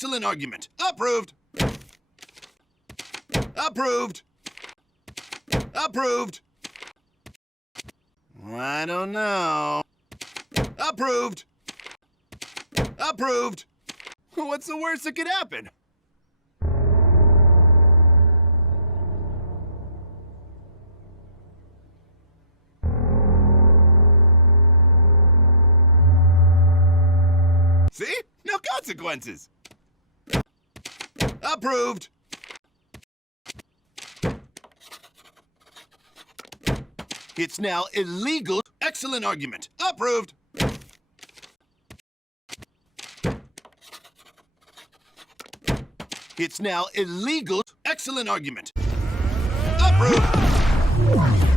Excellent argument. Approved. Approved. Approved. I don't know. Approved. Approved. What's the worst that could happen? See? No consequences. Approved. It's now illegal. Excellent argument. Approved. It's now illegal. Excellent argument. Approved.